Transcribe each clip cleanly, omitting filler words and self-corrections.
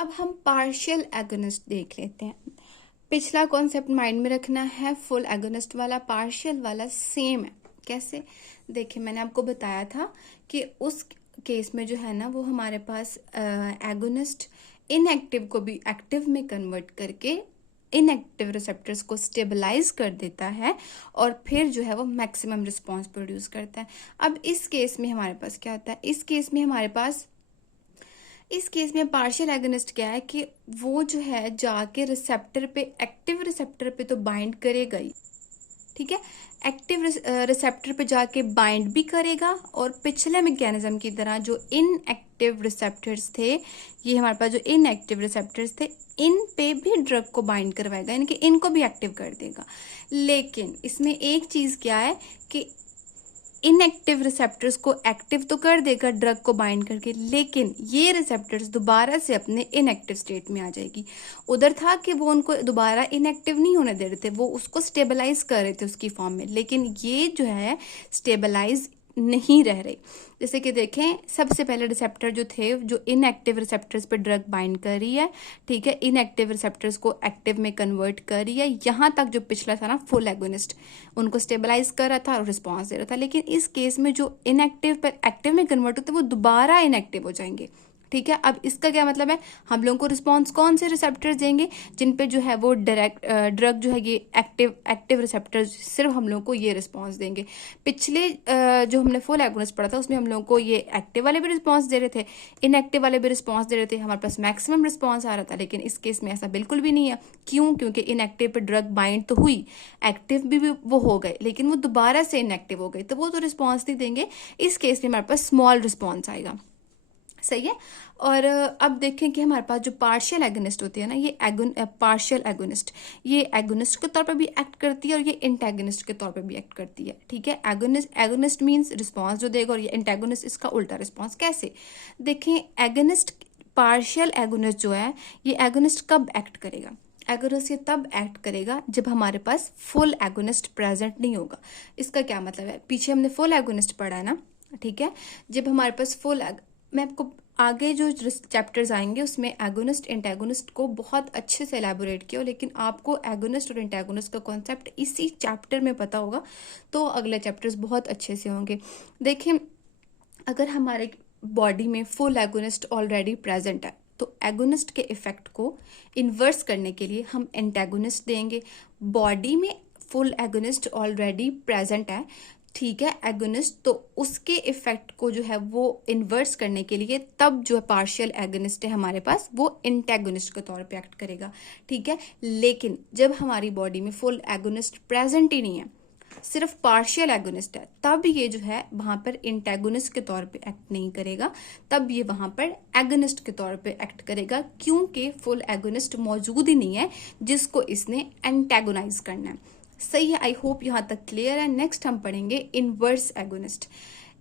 अब हम partial agonist देख लेते हैं। पिछला कॉन्सेप्ट माइंड में रखना है, फुल एगोनिस्ट वाला पार्शियल वाला सेम है। कैसे? देखिए, मैंने आपको बताया था कि उस केस में जो है ना, वो हमारे पास एगोनिस्ट इनएक्टिव को भी एक्टिव में कन्वर्ट करके इनएक्टिव रिसेप्टर्स को स्टेबलाइज कर देता है और फिर जो है वो मैक्सिमम रिस्पॉन्स प्रोड्यूस करता है। अब इस केस में हमारे पास क्या होता है? इस केस में पार्शियल एगोनिस्ट क्या है कि वो जो है जाके रिसेप्टर पे, एक्टिव रिसेप्टर पे तो बाइंड करेगा ही, ठीक है। एक्टिव रिसेप्टर पे जाके बाइंड भी करेगा और पिछले मैकेनिज्म की तरह जो इनएक्टिव रिसेप्टर्स थे, ये हमारे पास जो इनएक्टिव रिसेप्टर्स थे, इन पे भी ड्रग को बाइंड करवाएगा, यानी कि इनको भी एक्टिव कर देगा। लेकिन इसमें एक चीज क्या है कि इनएक्टिव रिसेप्टर्स को एक्टिव तो कर देगा ड्रग को बाइंड करके, लेकिन ये रिसेप्टर्स दोबारा से अपने इनएक्टिव स्टेट में आ जाएगी। उधर था कि वो उनको दोबारा इनएक्टिव नहीं होने दे रहे थे, वो उसको स्टेबलाइज कर रहे थे उसकी फॉर्म में, लेकिन ये जो है स्टेबलाइज नहीं रह रही। जैसे कि देखें, सबसे पहले रिसेप्टर जो थे, जो इनएक्टिव रिसेप्टर्स पे ड्रग बाइंड कर रही है, ठीक है, इनएक्टिव रिसेप्टर्स को एक्टिव में कन्वर्ट कर रही है। यहाँ तक जो पिछला था ना, फुल एगोनिस्ट, उनको स्टेबलाइज कर रहा था और रिस्पॉन्स दे रहा था। लेकिन इस केस में जो इनएक्टिव पर एक्टिव में कन्वर्ट होते, वो दोबारा इनएक्टिव हो जाएंगे, ठीक है। अब इसका क्या मतलब है? हम लोगों को रिस्पॉन्स कौन से रिसेप्टर्स देंगे? जिन पे जो है वो डायरेक्ट ड्रग जो है, ये एक्टिव रिसेप्टर्स सिर्फ हम लोगों को ये रिस्पॉन्स देंगे। पिछले जो हमने फुल एगोनिस्ट पढ़ा था, उसमें हम लोगों को ये एक्टिव वाले भी रिस्पॉन्स दे रहे थे, इनएक्टिव वाले भी रिस्पॉन्स दे रहे थे, हमारे पास मैक्सिमम रिस्पॉन्स आ रहा था। लेकिन इस केस में ऐसा बिल्कुल भी नहीं है। क्यों? क्योंकि इनएक्टिव पे ड्रग बाइंड तो हुई, एक्टिव भी वो हो गए, लेकिन वो दोबारा से इनएक्टिव हो गए, तो वो तो रिस्पॉन्स नहीं देंगे। इस केस में हमारे पास स्मॉल रिस्पॉन्स आएगा, सही है। और अब देखें कि हमारे पास जो पार्शियल एगोनिस्ट होती है ना, ये पार्शियल एगोनिस्ट, ये एगोनिस्ट के तौर पे भी एक्ट करती है और ये इंटेगोनिस्ट के तौर पे भी एक्ट करती है, ठीक है। एगोनिस्ट मींस रिस्पांस जो देगा, और ये इंटेगोनिस्ट इसका उल्टा रिस्पांस। कैसे? देखें, एगोनिस्ट, पार्शियल एगोनिस्ट जो है, ये एगोनिस्ट कब एक्ट करेगा? एगोनिस्ट ये तब एक्ट करेगा जब हमारे पास फुल एगोनिस्ट प्रेजेंट नहीं होगा। इसका क्या मतलब है? पीछे हमने फुल एगोनिस्ट पढ़ा है ना, ठीक है। जब हमारे पास मैं आपको आगे जो चैप्टर्स आएंगे उसमें एगोनिस्ट एंटागोनिस्ट को बहुत अच्छे से एलैबोरेट किया, लेकिन आपको एगोनिस्ट और एंटागोनिस्ट का कॉन्सेप्ट इसी चैप्टर में पता होगा तो अगले चैप्टर्स बहुत अच्छे से होंगे। देखिए, अगर हमारे बॉडी में फुल एगोनिस्ट ऑलरेडी प्रेजेंट है, तो एगोनिस्ट के इफेक्ट को इन्वर्स करने के लिए हम एंटागोनिस्ट देंगे। बॉडी में फुल एगोनिस्ट ऑलरेडी प्रेजेंट है, ठीक है, एगोनिस्ट, तो उसके इफेक्ट को जो है वो इन्वर्स करने के लिए तब जो है पार्शियल एगोनिस्ट है हमारे पास, वो इंटेगोनिस्ट के तौर पे एक्ट करेगा, ठीक है। लेकिन जब हमारी बॉडी में फुल एगोनिस्ट प्रेजेंट ही नहीं है, सिर्फ पार्शियल एगोनिस्ट है, तब ये जो है वहां पर इंटेगोनिस्ट के तौर पे एक्ट नहीं करेगा, तब ये वहां पर एगोनिस्ट के तौर पे एक्ट करेगा, क्योंकि फुल एगोनिस्ट मौजूद ही नहीं है जिसको इसने एंटेगोनाइज करना है। सही है, आई होप यहां तक क्लियर है। नेक्स्ट हम पढ़ेंगे inverse agonist.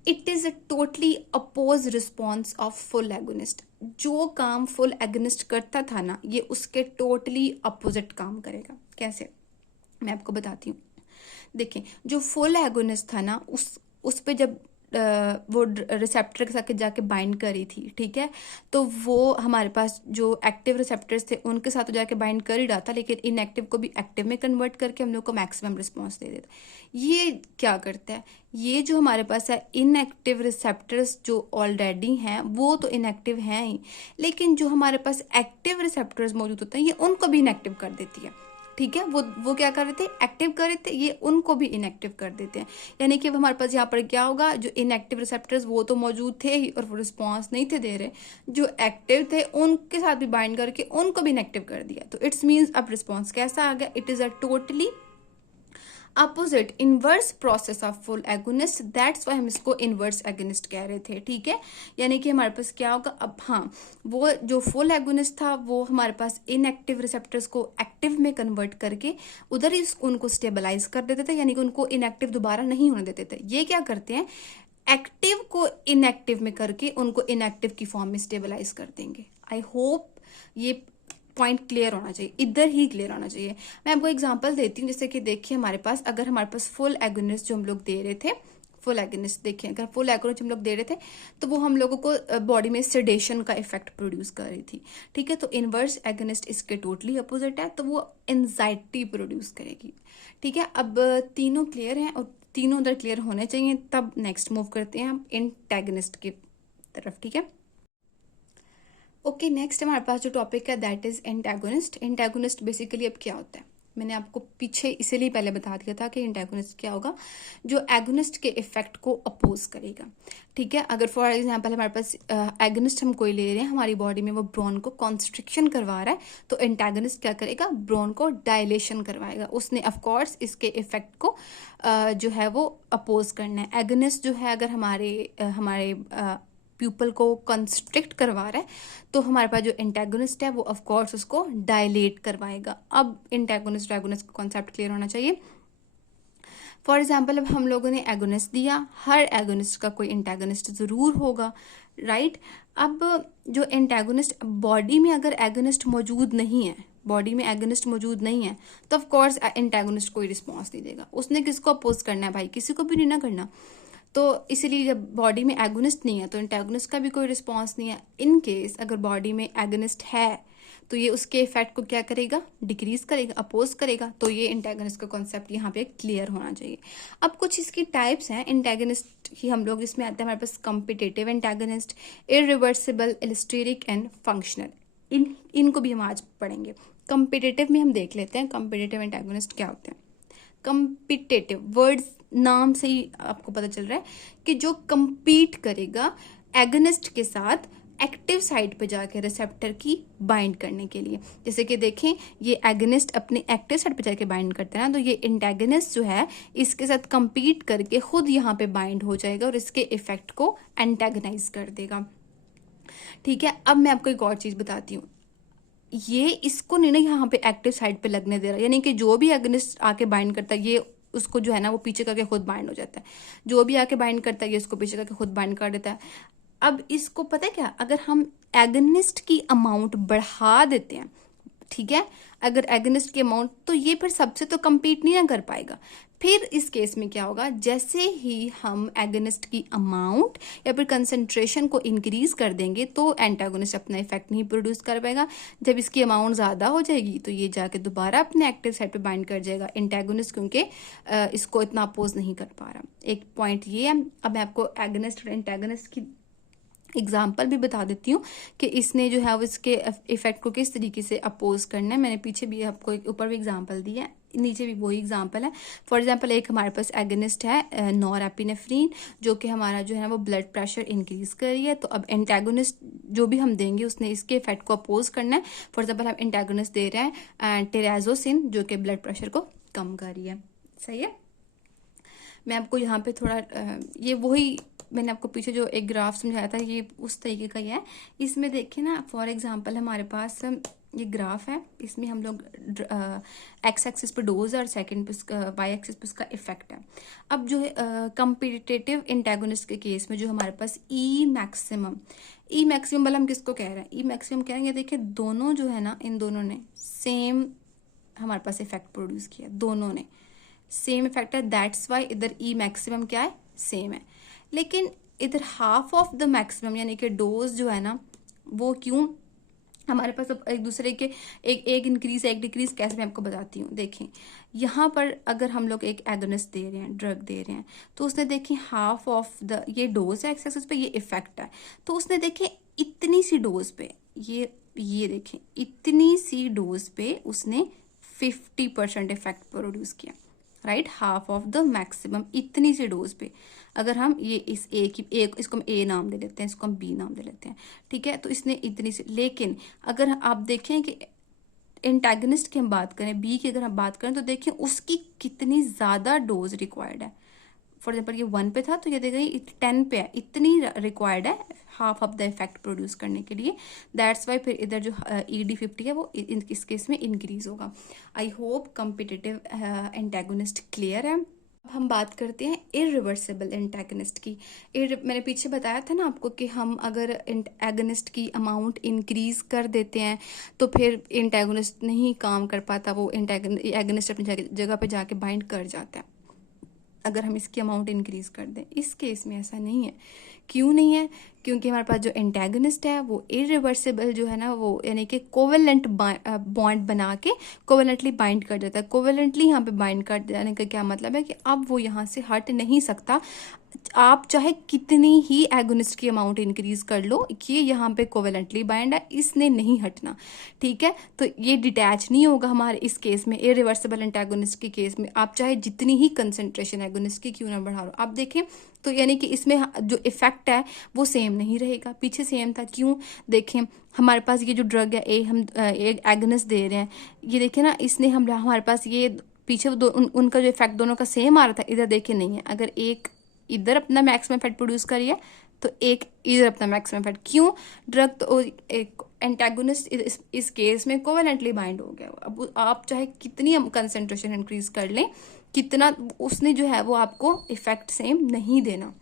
It is a totally oppose response of full agonist. जो काम फुल एगोनिस्ट करता था ना, ये उसके टोटली अपोजिट काम करेगा। कैसे? मैं आपको बताती हूँ। देखिए, जो फुल एगोनिस्ट था ना, उस पे जब वो रिसेप्टर के साथ जाके बाइंड करी थी, ठीक है, तो वो हमारे पास जो एक्टिव रिसेप्टर्स थे उनके साथ तो जाके बाइंड कर ही रहा था, लेकिन इनएक्टिव को भी एक्टिव में कन्वर्ट करके हम लोग को मैक्सिमम रिस्पॉन्स दे देता है। ये क्या करता है? ये जो हमारे पास है इनएक्टिव रिसेप्टर्स जो ऑलरेडी हैं, वो तो इनएक्टिव हैं ही, लेकिन जो हमारे पास एक्टिव रिसेप्टर्स मौजूद होते हैं, ये उनको भी इनएक्टिव कर देती है, ठीक है। वो क्या कर रहे थे? एक्टिव कर रहे थे, ये उनको भी इनएक्टिव कर देते हैं। यानी कि हमारे पास यहाँ पर क्या होगा, जो इनएक्टिव रिसेप्टर्स वो तो मौजूद थे ही और वो रिस्पॉन्स नहीं थे दे रहे, जो एक्टिव थे उनके साथ भी बाइंड करके उनको भी इनएक्टिव कर दिया। तो इट्स मीन्स अब रिस्पॉन्स कैसा आ गया? It is a totally opposite, inverse process of full agonist. That's why हम इसको इनवर्स एगोनिस्ट कह रहे थे, ठीक है। यानी कि हमारे पास क्या होगा अब? हाँ, वो जो फुल एगोनिस्ट था वो हमारे पास इनएक्टिव रिसेप्टर्स को एक्टिव में कन्वर्ट करके उधर ही उनको स्टेबलाइज कर देते थे, यानी कि उनको इनएक्टिव दोबारा नहीं होने देते थे। ये क्या करते हैं? एक्टिव को इनएक्टिव में करके उनको इनएक्टिव की फॉर्म में स्टेबलाइज कर देंगे। आई होप ये पॉइंट क्लियर होना चाहिए, इधर ही क्लियर होना चाहिए। मैं आपको एग्जांपल देती हूँ। जैसे कि देखिए, हमारे पास अगर हमारे पास फुल एगोनिस्ट जो हम लोग दे रहे थे, फुल एगोनिस्ट देखें, अगर फुल एगोनिस्ट हम लोग दे रहे थे तो वो हम लोगों को बॉडी में सेडेशन का इफेक्ट प्रोड्यूस कर रही थी, ठीक है। तो इनवर्स एगोनिस्ट इसके टोटली अपोजिट है, तो वो एंजाइटी प्रोड्यूस करेगी, ठीक है। अब तीनों क्लियर हैं और तीनों उधर क्लियर होने चाहिए, तब नेक्स्ट मूव करते हैं हम एंटागनिस्ट की तरफ, ठीक है। ओके, नेक्स्ट हमारे पास जो टॉपिक है that is antagonist. Antagonist basically अब क्या होता है, मैंने आपको पीछे इसीलिए पहले बता दिया था कि एंटागोनिस्ट क्या होगा, जो एगोनिस्ट के इफेक्ट को अपोज करेगा, ठीक है। अगर फॉर एग्जांपल हमारे पास एगोनिस्ट हम कोई ले रहे हैं, हमारी बॉडी में वो ब्रोन को कॉन्स्ट्रिक्शन करवा रहा है, तो एंटागोनिस्ट क्या करेगा, ब्रोन को डायलेशन करवाएगा। उसने ऑफकोर्स इसके इफेक्ट को जो है वो अपोज करना है। एगोनिस्ट जो है अगर हमारे प्यूपल को कंस्ट्रिक्ट करवा रहा है, तो हमारे पास जो एंटागोनिस्ट है वो ऑफ कोर्स उसको डायलेट करवाएगा। अब एंटागोनिस्ट एगोनिस्ट का कॉन्सेप्ट क्लियर होना चाहिए। फॉर एग्जाम्पल अब हम लोगों ने एगोनिस्ट दिया, हर एगोनिस्ट का कोई एंटागोनिस्ट जरूर होगा, राइट। अब जो एंटागोनिस्ट बॉडी में अगर एगोनिस्ट मौजूद नहीं है, बॉडी में एगोनिस्ट मौजूद नहीं है, तो ऑफ कोर्स एंटागोनिस्ट कोई रिस्पॉन्स नहीं देगा। उसने किसको अपोज करना है भाई, किसी को भी नहीं ना करना। तो इसीलिए जब बॉडी में एगोनिस्ट नहीं है तो एंटागोनिस्ट का भी कोई रिस्पॉन्स नहीं है। इन केस अगर बॉडी में एगोनिस्ट है तो ये उसके इफेक्ट को क्या करेगा, डिक्रीज करेगा, अपोज करेगा। तो ये एंटागोनिस्ट का कॉन्सेप्ट यहाँ पे क्लियर होना चाहिए। अब कुछ इसकी टाइप्स हैं एंटागोनिस्ट की, हम लोग इसमें आते हैं हमारे पास competitive antagonist, irreversible, allosteric and functional. इनको भी हम आज पढ़ेंगे। कॉम्पिटिटिव में हम देख लेते हैं कॉम्पिटिटिव एंटागोनिस्ट क्या होते हैं। कॉम्पिटिटिव वर्ड्स नाम से ही आपको पता चल रहा है कि जो कंपीट करेगा एगोनिस्ट के साथ एक्टिव साइट पे जाके रिसेप्टर की बाइंड करने के लिए। जैसे कि देखें ये एगोनिस्ट अपने एक्टिव साइट पे जाके बाइंड करते हैं ना, तो ये एंटागोनिस्ट जो है इसके साथ कंपीट करके खुद यहाँ पे बाइंड हो जाएगा और इसके इफेक्ट को एंटागनाइज कर देगा, ठीक है। अब मैं आपको एक और चीज बताती हूँ, ये इसको नहीं ना यहाँ पे एक्टिव साइट पे लगने दे रहा, यानी कि जो भी एगोनिस्ट आके बाइंड करता है ये उसको जो है ना वो पीछे करके खुद बाइंड हो जाता है। जो भी आके बाइंड करता है ये उसको पीछे करके खुद बाइंड कर देता है। अब इसको पता है क्या, अगर हम एगोनिस्ट की अमाउंट बढ़ा देते हैं, ठीक है, अगर एगोनिस्ट की अमाउंट, तो ये फिर सबसे तो compete नहीं ना कर पाएगा। फिर इस केस में क्या होगा, जैसे ही हम एगोनिस्ट की अमाउंट या फिर कंसंट्रेशन को इंक्रीज कर देंगे तो एंटागोनिस्ट अपना इफेक्ट नहीं प्रोड्यूस कर पाएगा। जब इसकी अमाउंट ज़्यादा हो जाएगी तो ये जाके दोबारा अपने एक्टिव साइट पे बाइंड कर जाएगा एंटागोनिस्ट, क्योंकि इसको इतना अपोज नहीं कर पा रहा। एक पॉइंट ये है। अब मैं आपको एगोनिस्ट और एंटागोनिस्ट की एग्जाम्पल भी बता देती हूँ कि इसने जो है वो इसके इफेक्ट को किस तरीके से अपोज करना है। मैंने पीछे भी आपको ऊपर भी एग्जाम्पल दिया है, नीचे भी वही एग्जाम्पल है। फॉर एग्जाम्पल एक हमारे पास एगोनिस्ट है नॉरएपिनेफ्रिन, जो कि हमारा जो है वो ब्लड प्रेशर इंक्रीज कर रही है। तो अब एंटागोनिस्ट जो भी हम देंगे उसने इसके इफेक्ट को अपोज करना है। फॉर एग्जाम्पल हम एंटागोनिस्ट दे रहे हैं टेराजोसिन, जो कि ब्लड प्रेशर को कम कर रही है, सही है। मैं आपको यहाँ पे थोड़ा ये वही मैंने आपको पीछे जो एक ग्राफ समझाया था ये उस तरीके का ही है। इसमें देखिए ना, फॉर एग्जांपल हमारे पास ये ग्राफ है, इसमें हम लोग एक्स एक्सिस पे डोज और सेकंड पे वाई एक्सिस पे उसका इफेक्ट है। अब जो है कॉम्पिटिटिव एंटागोनिस्ट के केस में जो हमारे पास ई मैक्सिमम वाला हम किसको कह रहे हैं, ई मैक्सिमम कह रहे हैं। ये देखिए दोनों जो है ना, इन दोनों ने सेम हमारे पास इफेक्ट प्रोड्यूस किया, दोनों ने सेम इफेक्ट है। दैट्स वाई इधर ई मैक्सिमम क्या है, सेम है। लेकिन इधर हाफ ऑफ द मैक्सिमम यानी कि डोज जो है ना वो क्यों हमारे पास अब एक दूसरे के एक इंक्रीज एक डिक्रीज कैसे, मैं आपको बताती हूँ। देखें यहाँ पर अगर हम लोग एक एगोनिस्ट दे रहे हैं, ड्रग दे रहे हैं, तो उसने देखें हाफ ऑफ द ये डोज है एक्स एक्सिस पे, ये इफेक्ट है। तो उसने देखें इतनी सी डोज पे ये देखें इतनी सी डोज पे उसने 50% इफेक्ट प्रोड्यूस किया, right, half of the maximum इतनी सी डोज पे। अगर हम ये इस एक इसको हम ए नाम दे लेते हैं, इसको हम बी नाम दे लेते हैं, ठीक है। तो इसने इतनी सी, लेकिन अगर आप देखें कि एंटागनिस्ट की हम बात करें, बी की अगर हम बात करें, तो देखें उसकी कितनी ज़्यादा डोज रिक्वायर्ड है। फॉर एग्जाम्पल ये 1 पे था तो ये देखिए 10 पे है, इतनी रिक्वायर्ड है half of the effect produce करने के लिए। दैट्स वाई फिर इधर जो ED50 है वो इस केस में इंक्रीज होगा। I hope competitive antagonist clear है। अब हम बात करते हैं इरिवर्सिबल एंटागनिस्ट की। मैंने पीछे बताया था ना आपको कि हम अगर एगनिस्ट की अमाउंट इंक्रीज कर देते हैं तो फिर एंटागनिस्ट नहीं काम कर पाता, वो एगनिस्ट अपनी जगह पे जाके बाइंड कर जाता है। अगर हम इसकी अमाउंट इंक्रीज कर दें। इस केस में ऐसा नहीं है। क्यों नहीं है? क्योंकि हमारे पास जो एंटेगनिस्ट है वो इरिवर्सिबल जो है ना, वो यानी कि कोवेलेंट बॉन्ड बना के कोवेलेंटली बाइंड कर देता है। कोवेलेंटली यहाँ पे बाइंड कर जाने का क्या मतलब है कि अब वो यहाँ से हट नहीं सकता। आप चाहे कितनी ही एगोनिस्ट की अमाउंट इंक्रीज कर लो, ये यहाँ पे कोवेलेंटली बाइंड है, इसने नहीं हटना। ठीक है, तो ये डिटैच नहीं होगा हमारे इस केस में। इरिवर्सिबल एंटागोनिस्ट के केस में आप चाहे जितनी ही कंसंट्रेशन एगोनिस्ट की क्यों ना बढ़ा लो, आप देखें तो यानी कि इसमें जो इफेक्ट है वो सेम नहीं रहेगा, पीछे सेम था। क्यों? देखें हमारे पास ये जो ड्रग है हम एक एगोनिस्ट दे रहे हैं, ये देखें ना, इसने हम हमारे पास ये पीछे उनका जो इफेक्ट दोनों का सेम आ रहा था, इधर देखे नहीं है। अगर एक इधर अपना मैक्सिमम इफेक्ट प्रोड्यूस करिए तो एक इधर अपना मैक्सिमम इफेक्ट। क्यों? ड्रग तो एक एंटागोनिस्ट इस केस में कोवेलेंटली बाइंड हो गया। अब आप चाहे कितनी कंसंट्रेशन इंक्रीज कर लें, कितना उसने जो है वो आपको इफेक्ट सेम नहीं देना।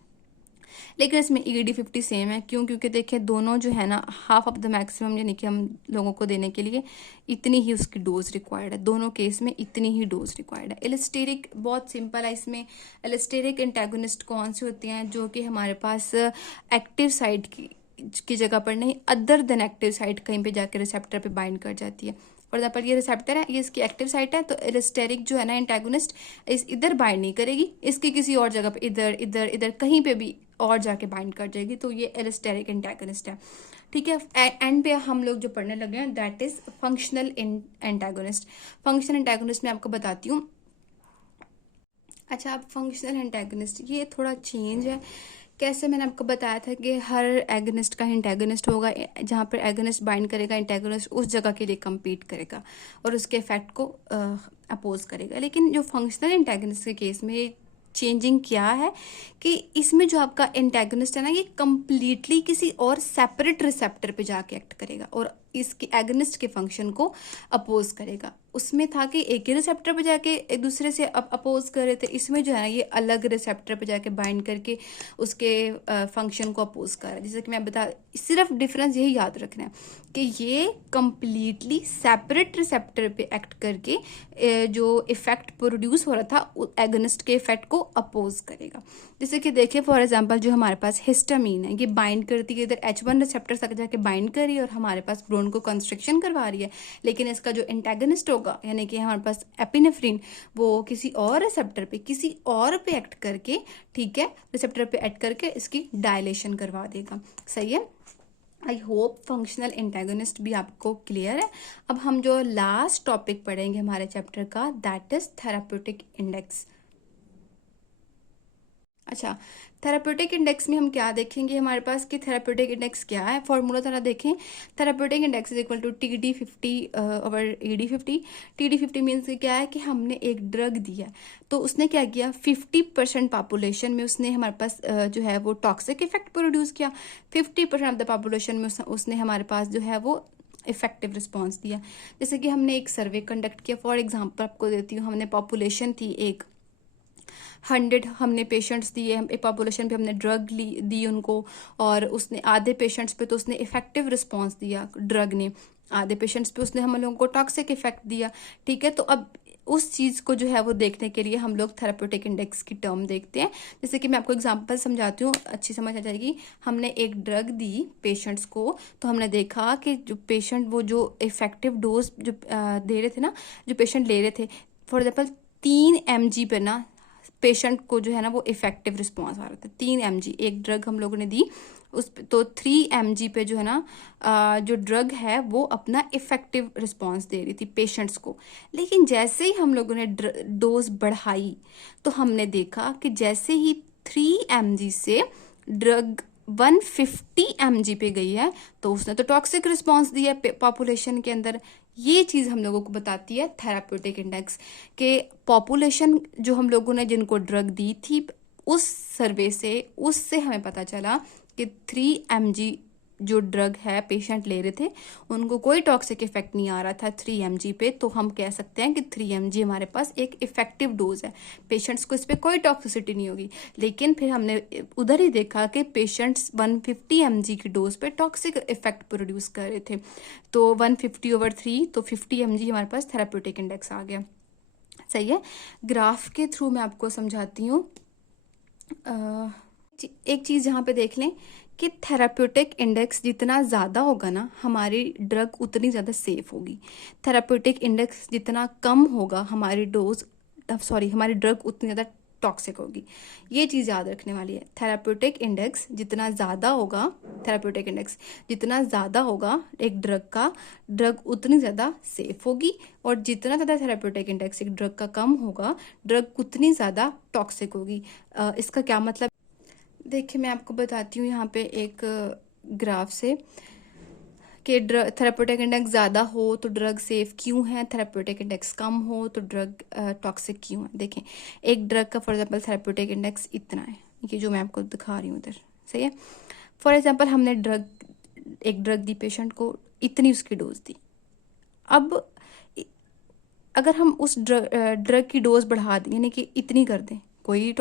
लेकिन इसमें ED50 सेम है। क्यों? क्योंकि देखिए दोनों जो है ना हाफ ऑफ द मैक्सिमम, यानी कि हम लोगों को देने के लिए इतनी ही उसकी डोज रिक्वायर्ड है। दोनों केस में इतनी ही डोज रिक्वायर्ड है। एलिस्टेरिक बहुत सिंपल है। इसमें एलिस्टेरिक एंटागोनिस्ट कौन से होते हैं? जो कि हमारे पास एक्टिव साइट की जगह पर नहीं, अदर देन एक्टिव साइट कहीं पे जाकर रिसेप्टर पे बाइंड कर जाती है। फॉर एग्जाम्पल ये रिसेप्टर है, ये इसकी एक्टिव साइट है, तो एलिस्टेरिक जो है ना एंटागोनिस्ट इधर बाइंड नहीं करेगी, इसकी किसी और जगह पे इधर इधर इधर कहीं पे भी और जाके बाइंड कर जाएगी, तो ये एलिस्टेरिक एंटागोनिस्ट है। ठीक है, एंड पे हम लोग जो पढ़ने लगे हैं that is functional antagonist. Functional antagonist मैं आपको बताती हूँ। अच्छा, अब फंक्शनल एंटागोनिस्ट ये थोड़ा चेंज है। कैसे? मैंने आपको बताया था कि हर एगोनिस्ट का एंटागोनिस्ट होगा, जहाँ पर एगोनिस्ट बाइंड करेगा एंटागोनिस्ट उस जगह के लिए compete करेगा और उसके इफेक्ट को अपोज करेगा। लेकिन जो फंक्शनल एंटागोनिस्ट के केस में चेंजिंग क्या है कि इसमें जो आपका एंटागोनिस्ट है ना, ये कंप्लीटली किसी और सेपरेट रिसेप्टर पे जाके एक्ट करेगा और इसके एगोनिस्ट के फंक्शन को अपोज करेगा। उसमें था कि एक ही रिसेप्टर पे जाके एक दूसरे से अपोज कर रहे थे, इसमें जो है ना ये अलग रिसेप्टर पे जाके बाइंड करके उसके फंक्शन को अपोज कर रहा है। जैसे कि मैं बता, सिर्फ डिफरेंस यही याद रखना है कि ये कंप्लीटली सेपरेट रिसेप्टर पे एक्ट करके जो इफेक्ट प्रोड्यूस हो रहा था एगोनिस्ट के इफेक्ट को अपोज करेगा। जैसे कि देखिए फॉर एग्जांपल जो हमारे पास हिस्टामीन है, ये बाइंड करती है इधर H1 रिसेप्टर तक जाके बाइंड कर रही है और हमारे पास ब्रोन को कंस्ट्रक्शन करवा रही है। लेकिन इसका जो एंटागोनिस्ट होगा यानी कि हमारे पास एपिनेफ्रिन, वो किसी और रिसेप्टर पे किसी और पे एक्ट करके, ठीक है, रिसेप्टर पे एक्ट करके इसकी डायलेशन करवा देगा। सही है। आई होप फंक्शनल एंटागोनिस्ट भी आपको क्लियर है। अब हम जो लास्ट टॉपिक पढ़ेंगे हमारे चैप्टर का दैट इज थेराप्यूटिक इंडेक्स। अच्छा, थेराप्यूटिक इंडेक्स में हम क्या देखेंगे हमारे पास कि थेराप्यूटिक इंडेक्स क्या है। फॉर्मूला थोड़ा देखें। Therapeutic index is equal to TD50 over ED50। TD50 means क्या है कि हमने एक ड्रग दिया, तो उसने क्या किया, 50% पॉपुलेशन में उसने हमारे पास जो है वो टॉक्सिक इफेक्ट प्रोड्यूस किया। 50% ऑफ द पॉपुलेशन में उसने हमारे पास जो है वो इफेक्टिव रिस्पॉन्स दिया। जैसे कि हमने एक सर्वे कंडक्ट किया, फॉर एग्जाम्पल आपको देती हूँ, हमने पॉपुलेशन थी 100 हमने पेशेंट्स दिए, एक पॉपुलेशन पे हमने ड्रग दी उनको, और उसने आधे पेशेंट्स पे तो उसने इफेक्टिव रिस्पांस दिया ड्रग ने, आधे पेशेंट्स पे उसने हम लोगों को टॉक्सिक इफेक्ट दिया। ठीक है, तो अब उस चीज़ को जो है वो देखने के लिए हम लोग थेराप्यूटिक इंडेक्स की टर्म देखते हैं। जैसे कि मैं आपको एग्जांपल समझाती हूँ, अच्छी समझ आ जाएगी। हमने एक ड्रग दी पेशेंट्स को, तो हमने देखा कि जो पेशेंट वो जो इफेक्टिव डोज जो दे रहे थे ना, जो पेशेंट ले रहे थे, फॉर एग्जाम्पल 3 mg पे ना पेशेंट को जो है ना वो इफेक्टिव रिस्पॉन्स आ रहा था। 3 mg एक ड्रग हम लोगों ने दी उस, तो 3 mg पे जो है ना जो ड्रग है वो अपना इफेक्टिव रिस्पॉन्स दे रही थी पेशेंट्स को। लेकिन जैसे ही हम लोगों ने डोज बढ़ाई तो हमने देखा कि जैसे ही 3 mg से ड्रग 150 mg पे गई है तो उसने तो टॉक्सिक रिस्पॉन्स दिया पॉपुलेशन के अंदर। ये चीज़ हम लोगों को बताती है थेराप्यूटिक इंडेक्स के पॉपुलेशन जो हम लोगों ने जिनको ड्रग दी थी उस सर्वे से, उससे हमें पता चला कि 3 mg जो ड्रग है पेशेंट ले रहे थे उनको कोई टॉक्सिक इफेक्ट नहीं आ रहा था 3 mg पे। तो हम कह सकते हैं कि 3 mg हमारे पास एक इफेक्टिव डोज है, पेशेंट्स को इस पर कोई टॉक्सिसिटी नहीं होगी। लेकिन फिर हमने उधर ही देखा कि पेशेंट्स 150 mg की डोज पे टॉक्सिक इफेक्ट प्रोड्यूस कर रहे थे, तो 150/3 तो 50 mg हमारे पास थेराप्यूटिक इंडेक्स आ गया। सही है। ग्राफ के थ्रू मैं आपको समझाती हूँ। एक चीज़ यहाँ पे देख लें कि थेराप्यूटिक इंडेक्स जितना ज़्यादा होगा ना, हमारी ड्रग उतनी ज़्यादा सेफ होगी। थेराप्यूटिक इंडेक्स जितना कम होगा, हमारी ड्रग उतनी ज़्यादा टॉक्सिक होगी। ये चीज़ याद रखने वाली है। थेराप्यूटिक इंडेक्स जितना ज़्यादा होगा, थेराप्यूटिक इंडेक्स जितना ज़्यादा होगा एक ड्रग का, ड्रग उतनी ज़्यादा सेफ होगी। और जितना ज़्यादा थेराप्यूटिक इंडेक्स एक ड्रग का कम होगा, ड्रग उतनी ज़्यादा टॉक्सिक होगी। इसका क्या मतलब, देखिए मैं आपको बताती हूँ यहाँ पे एक ग्राफ से कि थेराप्यूटिक इंडेक्स ज़्यादा हो तो ड्रग सेफ क्यों है, थेराप्यूटिक इंडेक्स कम हो तो ड्रग टॉक्सिक क्यों है। देखें, एक ड्रग का फॉर एग्जांपल थेराप्यूटिक इंडेक्स इतना है, ये जो मैं आपको दिखा रही हूँ इधर, सही है। फॉर एग्जांपल हमने एक ड्रग दी पेशेंट को, इतनी उसकी डोज दी। अब अगर हम उस ड्रग की डोज बढ़ा दें, यानी कि इतनी कर दें, कोई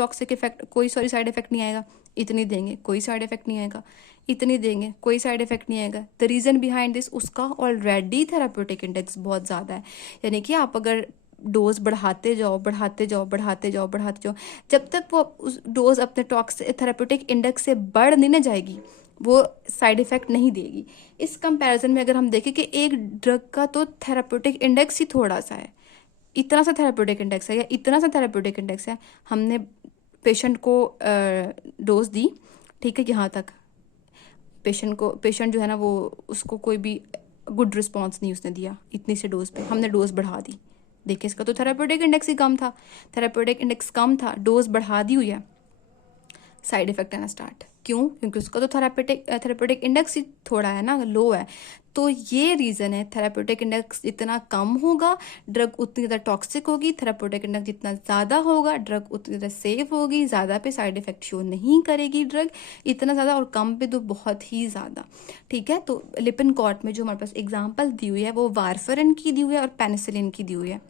साइड इफेक्ट नहीं आएगा। इतनी देंगे, कोई साइड इफेक्ट नहीं आएगा। इतनी देंगे, कोई साइड इफेक्ट नहीं आएगा। द रीज़न बिहाइंड दिस, उसका ऑलरेडी थेराप्यूटिक इंडेक्स बहुत ज़्यादा है। यानी कि आप अगर डोज बढ़ाते जाओ, जब तक वो उस डोज अपने थेराप्यूटिक इंडेक्स से बढ़ नहीं ना जाएगी, वो साइड इफेक्ट नहीं देगी। इस कंपैरिजन में अगर हम देखें कि एक ड्रग का तो थेराप्यूटिक इंडेक्स ही थोड़ा सा है, इतना सा थेराप्यूटिक इंडेक्स है या इतना सा थेराप्यूटिक इंडेक्स है, हमने पेशेंट को डोज दी, ठीक है, यहाँ तक पेशेंट जो है ना, वो उसको कोई भी गुड रिस्पॉन्स नहीं उसने दिया, इतनी से डोज पे हमने डोज बढ़ा दी। देखिए, इसका तो थेराप्यूटिक इंडेक्स ही कम था, डोज बढ़ा दी हुई है, साइड इफेक्ट आना स्टार्ट। क्यों? क्योंकि उसका तो थेराप्यूटिक इंडेक्स ही थोड़ा है ना, लो है। तो ये रीज़न है, थेराप्यूटिक इंडेक्स जितना कम होगा ड्रग उतनी ज़्यादा टॉक्सिक होगी, थेराप्यूटिक इंडेक्स जितना ज़्यादा होगा ड्रग उतनी ज़्यादा सेफ होगी। ज़्यादा पे साइड इफेक्ट शो नहीं करेगी ड्रग, इतना ज़्यादा, और कम पे तो बहुत ही ज़्यादा, ठीक है। तो लिपिनकॉर्ट में जो हमारे पास एग्जाम्पल दी हुई है वो वारफरिन की दी हुई है और पेनिसिलिन की दी हुई है।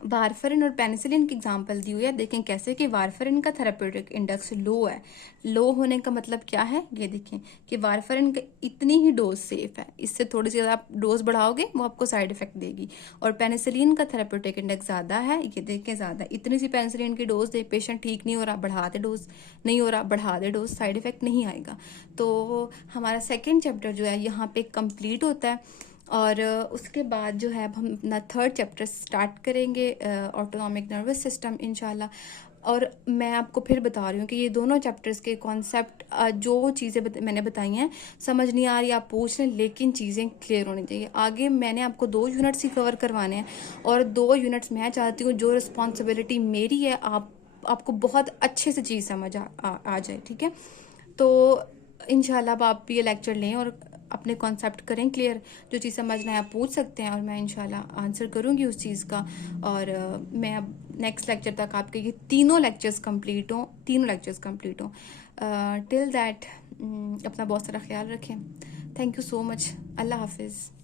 वारफरिन और पेनिसिलिन की एग्जांपल दी हुई है। देखें कैसे कि वारफरिन का थेराप्यूटिक इंडेक्स लो है। लो होने का मतलब क्या है, ये देखें कि वारफरिन का इतनी ही डोज सेफ है, इससे थोड़ी सी ज़्यादा आप डोज बढ़ाओगे वो आपको साइड इफेक्ट देगी। और पेनिसिलिन का थेराप्यूटिक इंडेक्स ज़्यादा है, ये देखें ज़्यादा, इतनी सी पेनिसिलिन की डोज दे, पेशेंट ठीक नहीं हो रहा, बढ़ा दे डोज, नहीं हो रहा, बढ़ा दे डोज, साइड इफेक्ट नहीं आएगा। तो हमारा सेकेंड चैप्टर जो है यहाँ पे कंप्लीट होता है। और उसके बाद जो है अब हम अपना थर्ड चैप्टर स्टार्ट करेंगे, ऑटोनॉमिक नर्वस सिस्टम, इंशाल्लाह। और मैं आपको फिर बता रही हूँ कि ये दोनों चैप्टर्स के कॉन्सेप्ट, जो चीज़ें मैंने बताई हैं, समझ नहीं आ रही आप पूछ लें, लेकिन चीज़ें क्लियर होनी चाहिए। आगे मैंने आपको 2 यूनिट्स ही कवर करवाने हैं, और 2 यूनिट्स मैं चाहती हूँ जो रिस्पॉन्सिबिलिटी मेरी है, आपको बहुत अच्छे से चीज़ समझ आ जाए, ठीक है। तो इंशाल्लाह अब आप ये लेक्चर लें और अपने कॉन्सेप्ट करें क्लियर। जो चीज़ समझना है आप पूछ सकते हैं और मैं इंशाल्लाह आंसर करूँगी उस चीज़ का। और मैं अब नेक्स्ट लेक्चर तक आपके ये तीनों लेक्चर्स कंप्लीट हों। टिल दैट अपना बहुत सारा ख्याल रखें। Thank you so much. अल्लाह हाफिज़।